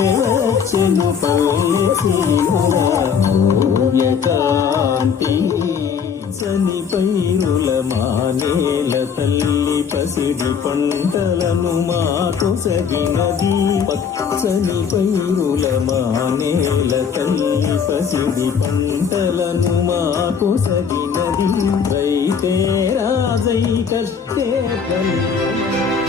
సంబరమిరచెను పల్లెకాంతి చని మానేల తల్లి పసిడి పంటలను మాకు సగినది. పచ్చని పైరుల మానేల తల్లి పసిడి పంటలను మాకు సగినది. రైతే రాజై కష్టే ఫలి.